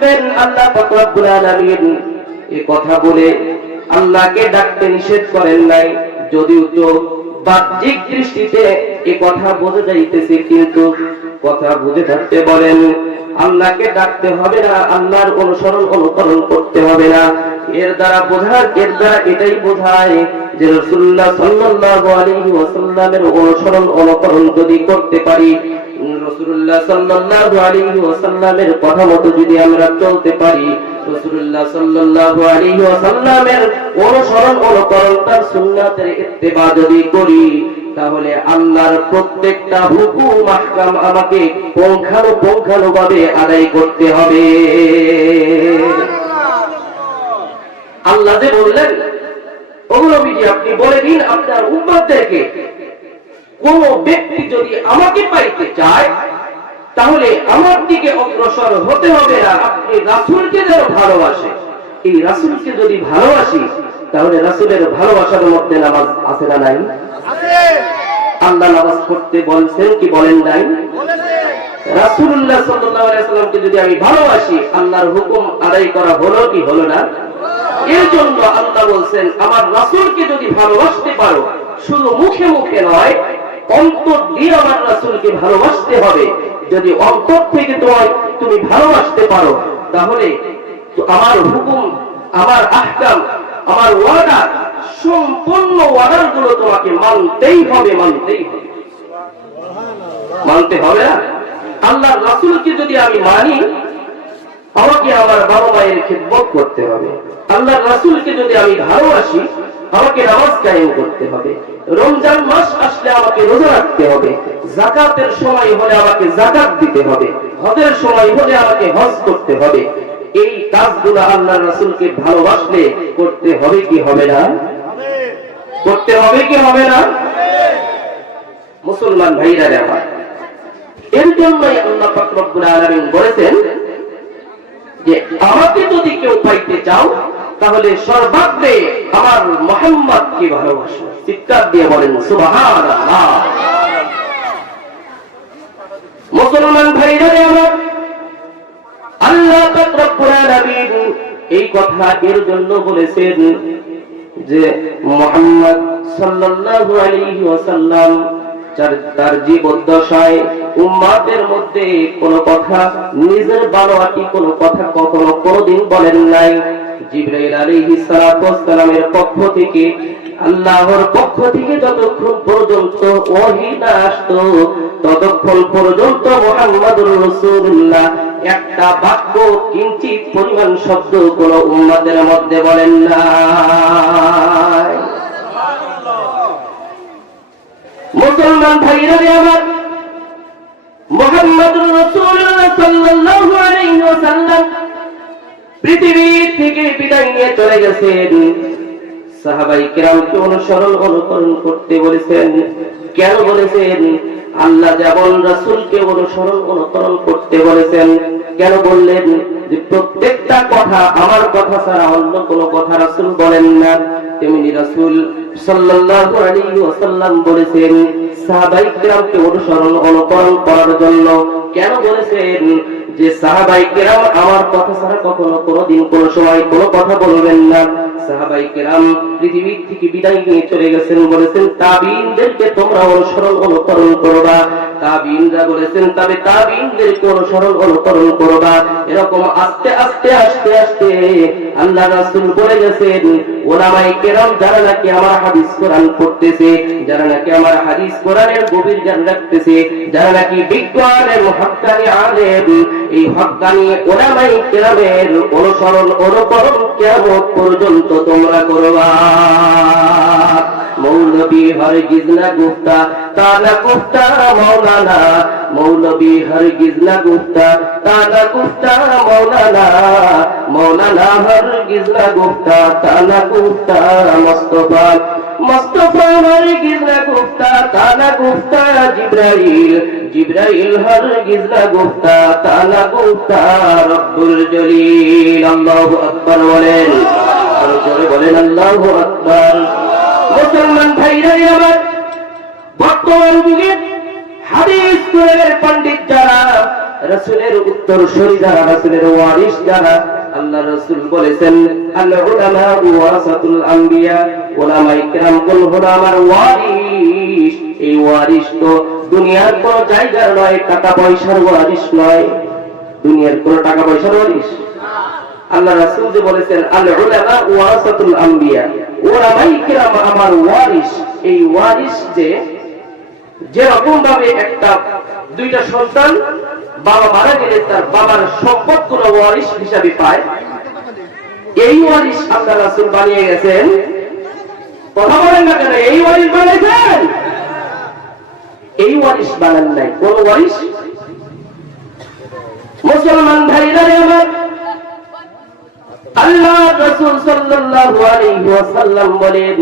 বুঝবেন আল্লাহ পাক রব্বুল আলামিন এই কথা বলে আল্লাহকে ডাকতে নিষেধ করেন নাই, যদিও তো বাহ্যিক দৃষ্টিতে এই কথা বোঝা যাইতেছে, কিন্তু কথা বুঝে থাকতে বলেন আল্লাহকে ডাকতে হবে না, আল্লাহর অনুসরণ অনুকরণ করতে হবে না। এর দ্বারা এটাই বোঝায় যে রাসূলুল্লাহ সাল্লাল্লাহু আলাইহি ওয়াসাল্লামের অনুসরণ অনুকরণ যদি করতে পারি, রাসূলুল্লাহ সাল্লাল্লাহু আলাইহি ওয়াসাল্লামের কথা মতো যদি আমরা চলতে পারি, রাসূলুল্লাহ সাল্লাল্লাহু আলাইহি ওয়াসাল্লামের অনুসরণ অনুকরণ তার সুন্নাতের ইত্তেবা যদি করি, তাহলে আল্লাহর প্রত্যেকটা হুকুম আহকাম আমাকে পুঙ্খানুপুঙ্খানুভাবে আদায় করতে হবে। আল্লাহ যে বললেন, ও নবীজি আপনি বলে দিন আপনার উম্মতদেরকে, কোন ব্যক্তি যদি আমাকে পাইতে চায় তাহলে আমার দিকে অগ্রসর হতে হবে না, আপনি রাসূলকে যেন ভালোবাসে। এই রাসূলকে যদি ভালোবাসি তাহলে রাসূলের ভালোবাসার মধ্যে নামাজ আছে না নাই? আল্লাহ নামাজ পড়তে বলছেন কি বলেন নাই? রাসূলুল্লাহ সাল্লাল্লাহু আলাইহি ওয়াসাল্লামকে যদি আমি ভালোবাসি, আল্লাহর হুকুম আদায় করা হলো কি হলো না? এর জন্য আল্লাহ বলছেন আমার রাসূলকে যদি ভালোবাসতে পারো, শুধু মুখে মুখে নয়, অন্তর দিয়ে আমার রাসূলকে ভালোবাসতে হবে। যদি অন্তর থেকে তুমি ভালোবাসতে পারো, তাহলে আমার হুকুম, আমার আহকাম, আমার ওয়াদা, সম্পূর্ণ ওয়াদার গুলো তোমাকে মানতেই হবে, মানতে হবে না? আল্লাহর রাসূলকে যদি আমি মানি, আমাকে আমার বাবা মায়ের খিদমত করতে হবে। আল্লাহর রাসূলকে যদি আমি ভালোবাসি, আমাকে নামাজ কায়েম করতে হবে। রমজান মাস আসলে আমাকে রোজা রাখতে হবে। যাকাতের সময় হলে আমাকে যাকাত দিতে হবে। হজের সময় হলে আমাকে হজ করতে হবে। এই কাজগুলো আল্লাহর রাসূলকে ভালোবাসলে করতে হবে কি হবে না? করতে হবে কি হবে না? মুসলমান ভাইরা আমার, এর জন্যই আল্লাহ পাক রব্বুল আলামিন বলেছেন যে আমাকে যদি কেউ পাইতে চাও তাহলে সর্বাগ্রে আমার মুহাম্মদকে ভালোবাসো। চিৎকার দিয়ে বলেন সুবহানাল্লাহ। মুসলমান ভাইরা আমার, আল্লাহ পাক রব্বুল আলামিন এই কথা এর জন্য বলেছেন যে মুহাম্মদ সাল্লাল্লাহু আলাইহি ওয়াসাল্লাম তার জীবদ্দশায় উম্মতের মধ্যে কোন কথা, নিজের বানোয়াটি কোন কথা কখনো কোনদিন বলেন নাই। জিবরাইল আলাইহিস সালাতু ওয়াস সালামের পক্ষ থেকে, আল্লাহর পক্ষ থেকে যতক্ষণ পর্যন্ত ওহী না আসতো, ততক্ষণ পর্যন্ত মুহাম্মদুর রাসূলুল্লাহ একটা বাক্য, কিঞ্চিত পরিমাণ শব্দ কোন উম্মতের মধ্যে বলেন নাই। মুসলমান ভাইরা আমার, মুহাম্মদুর রাসূলুল্লাহ সাল্লাল্লাহু আলাইহি ওয়াসাল্লাম পৃথিবী থেকে বিদায় নিয়ে চলে গেছেন। সাহাবায়ে কেরামকে অনুসরণ অনুকরণ করতে বলেছেন। কেন বলেছেন? আল্লাহ যেমন রাসূলকে অনুসরণ অনুকরণ করতে বলেছেন, কেন বললেন? যে প্রত্যেকটা কথা আমার কথা ছাড়া অন্য কোনো কথা রাসূল বলেন না। তেমনি রাসূল সাল্লাল্লাহু আলাইহি ওয়াসাল্লাম বলেছেন সাহাবায়ে কেরামকে অনুসরণ অনুকরণ করার জন্য। কেন বলেছেন? যে সাহাবায়ে কেরাম আমার কথা ছাড়া কখনো কোনোদিন কোনো সময় কোনো কথা বলবেন না। সাহাবায়ে কেরাম পৃথিবী থেকে বিদায় নিয়ে চলে গেছেন, বলেছেন তাবিঈনদেরকে তোমরা অনুসরণ অনুকরণ করবা। তাবিঈনরা বলেছেন তবে তাবিঈনদেরকে অনুসরণ অনুকরণ করবা। এরকম আস্তে আস্তে আস্তে আস্তে আল্লাহ রাসূল বলে গেছেন উলামায়ে কেরাম যারা নাকি আমার হাদিস কোরআন পড়তেছে, যারা নাকি আমার হাদিস কোরআনের গভীর জ্ঞান রাখতেছে, যারা নাকি বিজ্ঞানের হক্কানি আলেম, এই হক্কানি উলামায়ে কেরামের অনুসরণ অনুকরণ কিয়ামত পর্যন্ত তোমরা করবা। মৌলবী হরগিজ না গুফতা তানা গুফতা মৌলানা, মৌলবী হরগিজ না গুফতা তানা গুফতা মৌলানা, মৌলানা হরগিজ না গুফতা তানা গুফতা মুস্তাফা, মুস্তাফা হরগিজ না গুফতা তানা গুফতা জিবরাইল, জিবরাইল হরগিজ না গুফতা তানা গুফতা রব্বুল জলিল। আল্লাহু আকবার বলেন, আর জোরে বলেন আল্লাহু আকবার। মুসলমান ভাইরা আমার, বর্তমান যুগে হাদিস কোরআনের পণ্ডিত যারা রাসূলের উত্তরসূরি যারা, রাসূলের ওয়ারিস যারা, আল্লাহ রাসূল বলেছেন আল উলামা ওয়ারাসাতুল আম্বিয়া, উলামায়ে কেরাম হলো আমার ওয়ারিস। এই ওয়ারিস তো দুনিয়ার কোন জায়গার নয়, টাকা পয়সার ওয়ারিস নয়, দুনিয়ার কোন টাকা পয়সার ওয়ারিস। আল্লাহ রাসূল যে বলেছেন আল উলামা ওয়ারাসাতুল আম্বিয়া, উলামায়ে কেরাম আমার ওয়ারিস। এই ওয়ারিস যে রকম ভাবে একটা দুইটা সন্তান বাবা মারা গেলে তার বাবার সম্পদগুলো ওয়ারিস হিসাবে পায়, এই ওয়ারিস আল্লাহ রাসূল বানিয়ে গেছেন। কথা বলেন না কেন? এই ওয়ারিস বানাইছেন, এই ওয়ারিস বানান নাই। কোন ওয়ারিস? মুসলমান ভাইরা আমার, আল্লাহ রাসূল সাল্লাল্লাহু আলাইহি ওয়াসাল্লাম বলেন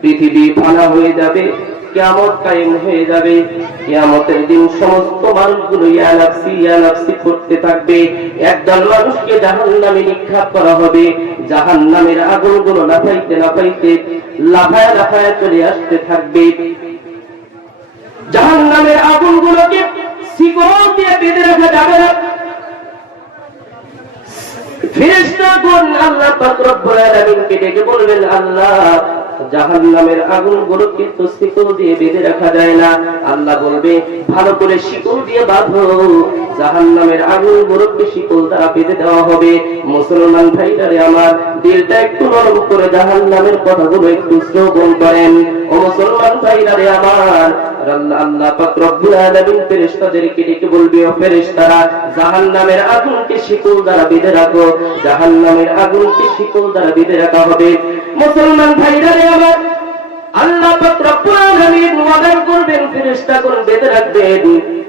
পৃথিবী ফানা হয়ে যাবে, কিয়ামত কায়েম হয়ে যাবে। কিয়ামতের দিন সমস্ত মানুষগুলো ইয়া নাফসি করতে থাকবে। একদল মানুষকে জাহান্নামে নিক্ষেপ করা হবে। জাহান্নামের আগুনগুলো লাফাইতে লাফাইতে লাফায়া লাফায়া চলে আসতে থাকবে। জাহান্নামের আগুনগুলোকে শিকল দিয়ে বেঁধে রাখা যাবে না। ফেরেশতাগণ আল্লাহ পাক রব্বুল আলামিনকে ডেকে বলবেন, আল্লাহ জাহান্নামের আগুনগুলোকে তো শিকল দিয়ে বেঁধে রাখা যায় না। আল্লাহ বলবে, ভালো করে শিকল দিয়ে বাঁধো। জাহান্নামের আগুনগুলোকে শিকল দ্বারা বেঁধে দেওয়া হবে। মুসলমান ভাইরা আমার, দিলটা একটু নরম করে জাহান্নামের কথাগুলো একটু শ্রবণ করেন। ও মুসলমান ভাইরা আমার, আল্লাহ পাক রব্বুল আলামিন ফেরেশতাদেরকে ডেকে বলবে, ও ফেরেশতারা, জাহান্নামের আগুনকে শিকল দ্বারা বেঁধে রাখো। জাহান্নামের আগুনকে শিকল দ্বারা বেঁধে রাখা হবে। মুসলমান ভাইরা আমার, আল্লাহ পাক রব্বুল আলামিন ওয়াদা করবেন, ফেরেশতাগণ বেঁধে রাখবেন,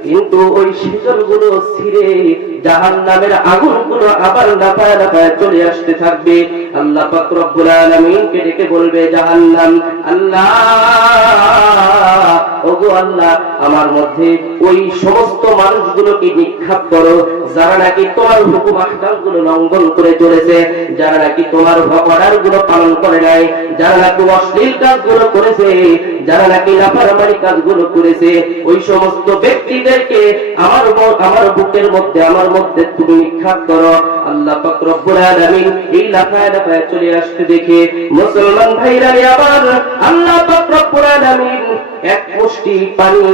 কিন্তু ওই শিকলগুলো ছিঁড়ে জাহান্নামের আগুনগুলো আবার লাফায়া লাফায়া চলে আসতে থাকবে। আল্লাহ পাক রব্বুল আলামিনকে ডেকে বলবে জাহান্নাম, আল্লাহ, ওগো আল্লাহ, আমার মধ্যে ওই সমস্ত মানুষগুলোকে নিক্ষেপ করো যারা নাকি তোমার হুকুম আহকামগুলো লঙ্ঘন করে চলেছে, যারা নাকি তোমার অর্ডারগুলো পালন করে নাই, যারা নাকি অশ্লীল কাজগুলো করেছে, যারা নাকি নাফরমানি কাজগুলো করেছে, ওই সমস্ত ব্যক্তিদেরকে আমার বুকের মধ্যে, আমার মধ্যে তুমি নিক্ষেপ করো। আল্লাহ পাক রব্বুল আলামিন এই লাফায়া লাফায়া চলে আসতে দেখে মুসলমান ভাইরা আবার আল্লাহ পাক রব্বুল আলামিন এক মুষ্টি পানি,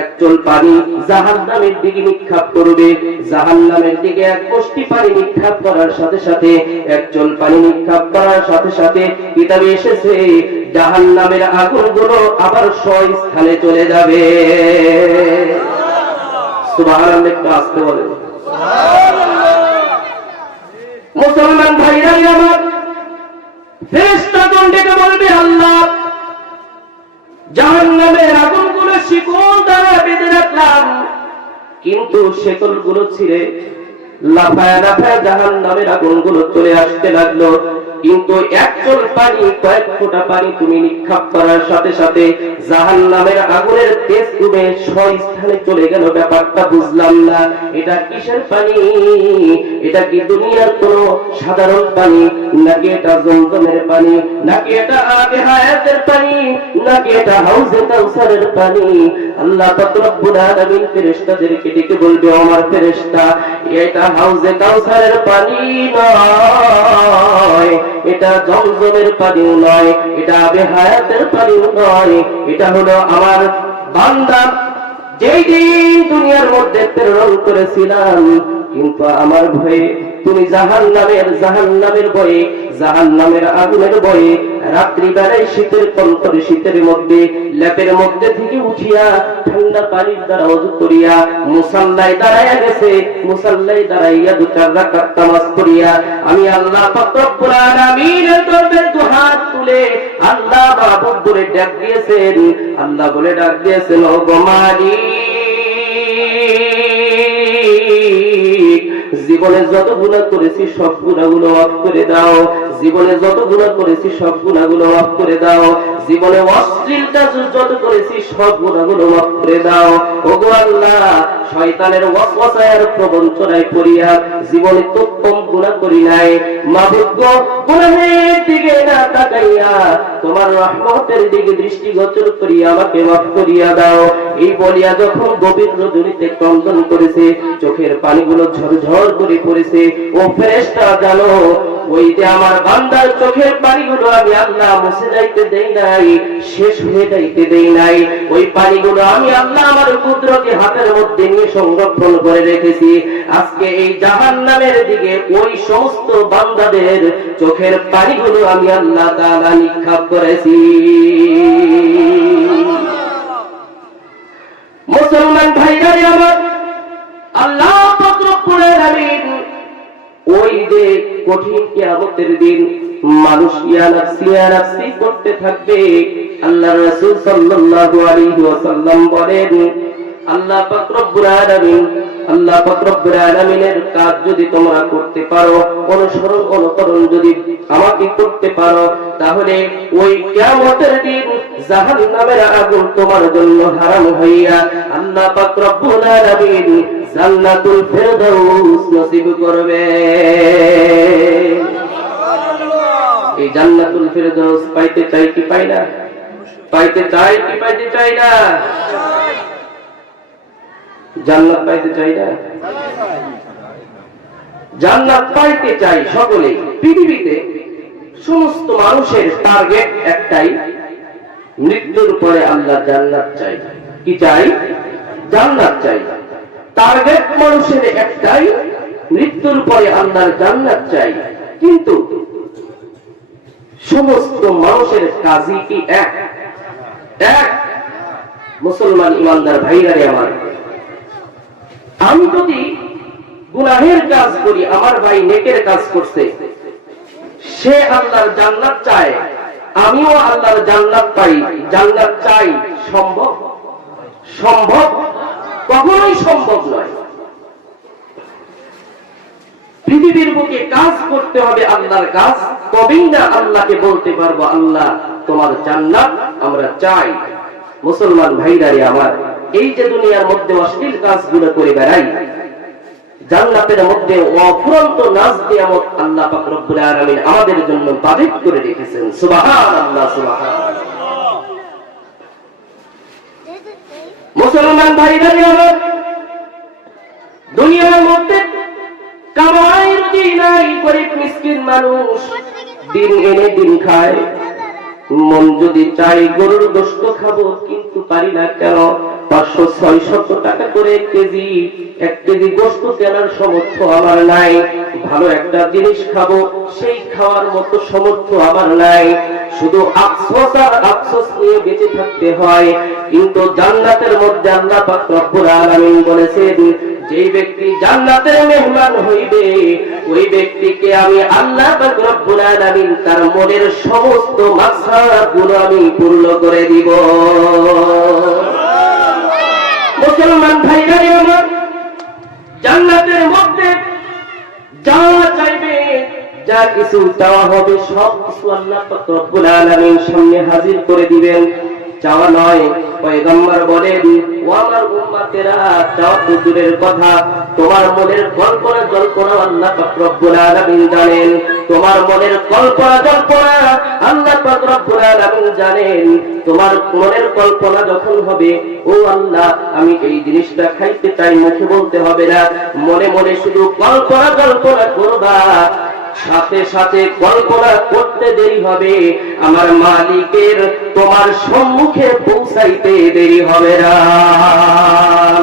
এক চোল পানি জাহান্নামের দিকে নিক্ষেপ করবে। জাহান্নামের দিকে এক মুষ্টি পানি নিক্ষেপ করার সাথে সাথে, এক চোল পানি নিক্ষেপ করার সাথে সাথে কিতাবে এসেছে জাহান্নামের আগুনগুলো আবার স্থানে চলে যাবে। সুবহানাল্লাহ, একটু আস্তে বলেন। মুসলমান ভাইরা আমার, ফেরেশতাগণ ডেকে বলবে, আল্লাহ, জাহান্নামের আগুনগুলো শিকল দ্বারা বেঁধে রাখলাম, কিন্তু শিকলগুলো ছিঁড়ে লাফায়া লাফায়া জাহান্নামের আগুনগুলো চলে আসতে লাগলো। কিন্তু এক চোল পানি, কয়েক ফোঁটা পানি তুমি নিক্ষেপ করার সাথে সাথে জাহান্নামের আগুনের তেজ কমে স্থানে চলে গেল। ব্যাপারটা বুঝলাম না, এটা কিসের পানি? এটা কি দুনিয়ার কোন সাধারণ পানি, নাকি এটা জমজমের পানি, নাকি এটা আবে হায়াতের পানি, নাকি এটা হাউজে কাউসারের পানি? আল্লাহ পাক রব্বুল আলামিন ফেরেশতাদেরকে ডেকে বলবে, আমার ফেরেশতা, এটা হাউজে কাউসারের পানি নয়, এটা জমজমের পানিও নয়, এটা আবে হায়াতের পানিও নয়, এটা হলো আমার বান্দা যেই দিন দুনিয়ার মধ্যে প্রেরণ করেছিলাম, কিন্তু আমার ভয়ে তুমি জাহান্নামের ভয়ে, জাহান্নামের আগুনের ভয়ে রাত্রি বেলায় শীতের কনকনে শীতের মধ্যে লেপের মধ্যে থেকে উঠিয়া ঠান্ডা পানির দ্বারা ওযু করিয়া মুসাল্লায় দাঁড়াইয়া গেছে। মুসাল্লায় দাঁড়াইয়া 2-4 রাকাত নামাজ পড়িয়া আমি আল্লাহ পাক রব্বুল আলামিনের দরবারে দুহাত তুলে আল্লাহ মাবুদ বলে ডাক দিয়েছেন। আল্লাহ বলে ডাক দিয়েছেন, ও গো মালিক, জীবনে যত গুনাহ করেছি সব গুনাহগুলো মাফ করে দাও। জীবনে যত গুনাহ করেছি সব গুনাহগুলো মাফ করে দাও, জীবনে অশ্লীল কাজ যত করেছি সব গুনাহগুলো মাফ করে দাও। ওগো আল্লাহ, শয়তানের ওয়াসওয়াসায় আর প্রবঞ্চনায় পড়িয়া জীবনে তো কম গুনাহ করি নাই। মাবুদ গো, গুনাহের দিকে না তাকাইয়া তোমার রহমতের দিকে দৃষ্টিগোচর করিয়া আমাকে মাফ করিয়া দাও। এই বলিয়া যখন গভীর রজনীতে ক্রন্দন করেছে, চোখের পানিগুলো ঝরঝর করে পড়েছে, ও ফেরেশতা জানো, ওই যে আমার বান্দার চোখের পানিগুলো আমি আল্লাহ মুছে যাইতে দেই নাই, শেষ হয়ে যাইতে দেই নাই। ওই পানিগুলো আমি আল্লাহ আমার কুদরতি হাতের মধ্যে নিয়ে সংরক্ষণ করে রেখেছি। আজকে এই জাহান্নামের দিকে ওই সমস্ত বান্দাদের চোখের পানিগুলো আমি আল্লাহ তাআলা নিক্ষেপ করেছি। মুসলমান ভাইরা আমার, আল্লাহ পাক রব্বুল আলামিন ওই যে কঠিন কিয়ামতের দিন মানুষ ইয়া নাফসি করতে থাকবে, আল্লাহর রাসূল সাল্লাল্লাহু আলাইহি ওয়াসাল্লাম বলেন, আল্লাহ পাক রব্বুল আলামিনের কাজ যদি তোমরা করতে পারো, অনুকরণ যদি আমাকে করতে পারো, তাহলে ওই কিয়ামতের দিন জাহান্নামের আগুন তোমার জন্য হারাম হইয়া আল্লাহ পাক রব্বুল আলামিন জান্নাতুল ফেরদাউস নসিব করবে। এই জান্নাতুল ফেরদাউস পাইতে চাই কি পাই না? পাইতে চাই কি পাইতে চাই না? জান্নাত পাইতে চাই না? জান্নাত পাইতে চাই সকলে। পৃথিবীতে সমস্ত মানুষের টার্গেট একটাই, মৃত্যুর পরে আল্লাহ জান্নাত চাই। কি চাই? জান্নাত চাই। টার্গেট মানুষের একটাই, মৃত্যুর পরে আল্লাহর জান্নাত চাই। কিন্তু সমস্ত মানুষের কাজই কি এক? মুসলমান ইমানদার ভাইরা আমার, আমি যদি গুনাহের কাজ করি, আমার ভাই নেকের কাজ করছে, সে আল্লাহর জান্নাত চায়, আমিও আল্লাহর জান্নাত পাই, জান্নাত চাই, সম্ভব? সম্ভব? কখনোই সম্ভব নয়। পৃথিবীর বুকে কাজ করতে হবে আল্লাহর কাজ, তবেই না আল্লাহকে বলতে পারবো আল্লাহ তোমার জান্নাত আমরা চাই। মুসলমান ভাইরারে আমার, এই যে দুনিয়ার মধ্যে অশ্লীল কাজগুলো করে বেড়াই, জান্নাতের মধ্যে অফুরন্ত নাজ নিয়ামত আল্লাহ পাক রব্বুল আলামিন আমাদের জন্য বাজিত করে রেখেছেন। সুবহানাল্লাহ, সুবহানাল্লাহ। মুসলমান ভাইরারে আমার, দুনিয়ার মধ্যে কামাই রুজি নাই, গরিব মিসকিন মানুষ দিন এনে দিন খায়। মন যদি চাই গরুর গোশত খাবো, কিন্তু পারি না কেন? 500-600 টাকা করে কেজি, 1 কেজি গোশত কেনার সামর্থ্য আমার নাই। ভালো একটা জিনিস খাবো, সেই খাওয়ার মতো সামর্থ্য আমার নাই। শুধু আফসোস আর আফসোস নিয়ে বেঁচে থাকতে হয়। কিন্তু জান্নাতের মধ্যে আল্লাহ পাক রব্বুল আলামিন বলেছেন, যে ব্যক্তি জান্নাতের মেহমান হইবে, ওই ব্যক্তিকে আমি আল্লাহ পাক রব্বুল আলামিন তার মনের সমস্ত মাকসাদগুলো আমি পূর্ণ করে দিব। মুসলমান ভাইরা আমার, জান্নাতের মধ্যে যা চাইবে, যা কিছু চাওয়া হবে, সব কিছু আল্লাহ পাক রব্বুল আলামিন সামনে হাজির করে দিবেন। চাওয়া নয়, পয়গম্বর বলেন, ও আমার উম্মতেরা, চাওয়া তো দূরের কথা, তোমার মনের কল্পনা জল্পনা আল্লাহ পাক রব্বুল আলামিন জানেন। তোমার মনের কল্পনা জল্পনা আল্লাহ পাক রব্বুল আলামিন জানেন। তোমার মনের কল্পনা যখন হবে, ও আল্লাহ আমি এই জিনিসটা খাইতে চাই, মুখে বলতে হবে না, মনে মনে শুধু কল্পনা জল্পনা করবা। সাথে সাথে কল্পনা করতে দেরি হবে, আমার মালিকের তোমার সম্মুখে পৌঁছাইতে দেরি হবে না।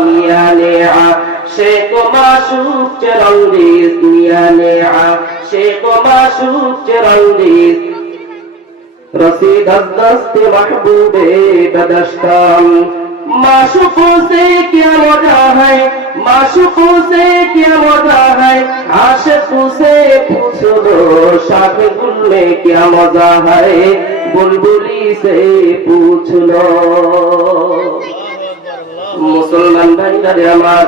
মিয়ানে আশিক মাশুক চেরান্দিস, মিয়ানে আশিক মাশুক চেরান্দিস, রসিদ দস্ত महबूबे बदस्ताम। माशूकों से क्या मजा है, माशूकों से क्या मजा है, आशिकों से पूछ लो, शाख गुल में क्या मजा है, बुलबुली से पूछ लो। मुसलमान भाईरा আমার,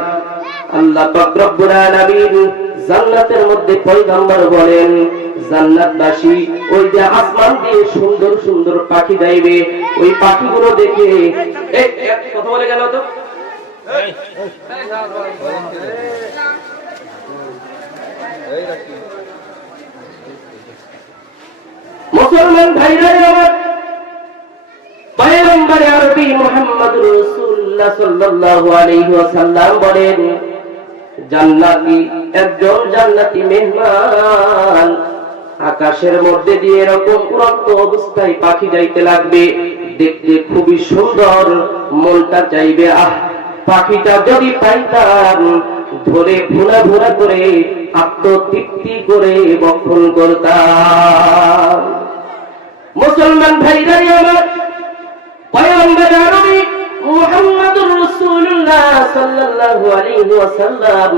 আল্লাহ পাক রব্বুল আলামিন জান্নাতের মধ্যে পয়গম্বর বলেন, জান্নাতবাসী ওই যে আসমান দিয়ে সুন্দর সুন্দর পাখি যাইবে, ওই পাখিগুলো দেখে কথা বলে গেল তো মুসলমান ভাইরা আমার, পয়গম্বর আরবি মুহাম্মদুর রাসূলুল্লাহ সাল্লাল্লাহু আলাইহি ওয়াসাল্লাম বলেন, জান্নাতি একজন জান্নাতি মেহমান আকাশের মধ্যে দিয়ে এরকম উড়ন্ত অবস্থায় পাখি যাইতে লাগবে, দেখতে খুবই সুন্দর, মনটা চাইবে আহ পাখিটা যদি পাইতাম, ধরে ভুনা ভুনা করে আত্মতৃপ্তি করে বক্ষণ করতাম। মুসলমান ভাইরা আমার, পয়গম্বর আরবি মুহাম্মদুর রাসূলুল্লাহ সাল্লাল্লাহু আলাইহি ওয়াসাল্লাম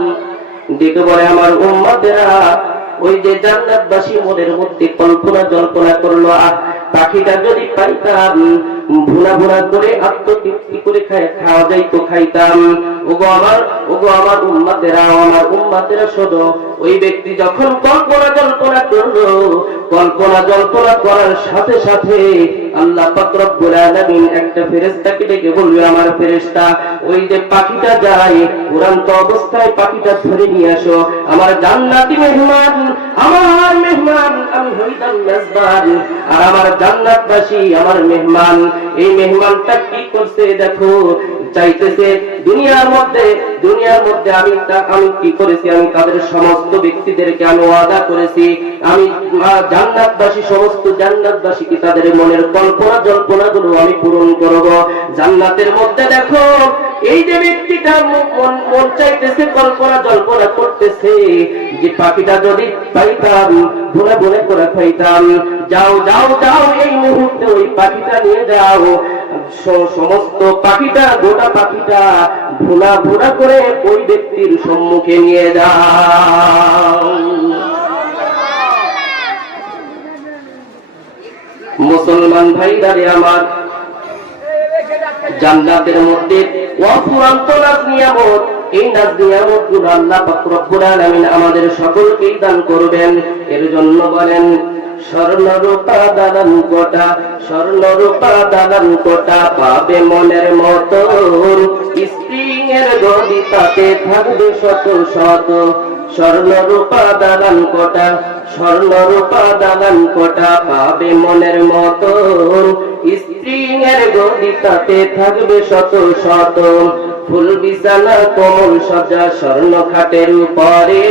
ডেকে বলে, আমার উম্মতেরা ওই যে জান্নাতবাসী মনের মধ্যে কল্পনা জল্পনা করলো, পাখিটা যদি পাইতাম, ভুনা ভুনা করে আত্মতৃপ্তি করে খাওয়া যাইতো, খাইতাম। ওগো আমার উম্মতেরা শোনো, ওই ব্যক্তি যখন কল্পনা জল্পনা করলো, কল্পনা জল্পনা করার সাথে সাথে আল্লাহ পাক রব্বুল আলামিন একটা ফেরেশতাকে ডেকে বলবে, আমার ফেরেশতা ওই যে পাখিটা যায় উড়ন্ত অবস্থায় পাখিটা ধরে নিয়ে আসো, আমার জান্নাতি মেহমান, আমার মেহমান, আমি হইলাম মেজবান, আর আমার জান্নাতবাসী আমার মেহমান। এই মেহমানটা কি করছে দেখো, চাইতেছে দুনিয়ার মধ্যে আমি কি করেছি, আমি তাদের সমস্ত ব্যক্তিদেরকে আমি ওয়াদা করেছি, আমি জান্নাতবাসী সমস্ত জান্নাতবাসীকে তাদের মনের কল্পনা জল্পনা গুলো আমি পূরণ করব। জান্নাতের মধ্যে দেখো এই যে ব্যক্তিটা মন চাইতেছে, কল্পনা জল্পনা করতেছে যে পাখিটা যদি পাইতাম, ভুলে ভুলে করে খাইতাম, যাও যাও যাও এই মুহূর্তে ওই পাখিটা নিয়ে যাও, সমস্ত পাখিটা গোটা পাখিটা ভুনা ভুনা করে ওই ব্যক্তির সম্মুখে নিয়ে যাও। মুসলমান ভাইদারে আমার, জান্নাতের মধ্যে অফুরন্ত নাজ নিয়ামত, এই নাজ নিয়ামত গুলো আল্লাহ পাক রব্বুল আলামিন আমাদের সকলকেই দান করবেন। এর জন্য বলেন, স্বর্ণরূপা দালান কোটা, স্বর্ণরূপা দালান কোটা পাবে মনের মতন, স্প্রিং এর গদি তাতে থাকবে শত শত। স্বর্ণরূপা দালান কোটা, স্বর্ণরূপা দালান কোটা পাবে মনের মতন, স্প্রিং এর গদি তাতে থাকবে শত শত। ফুল বিছানা কোমল সজা স্বর্ণ খাটের উপরে,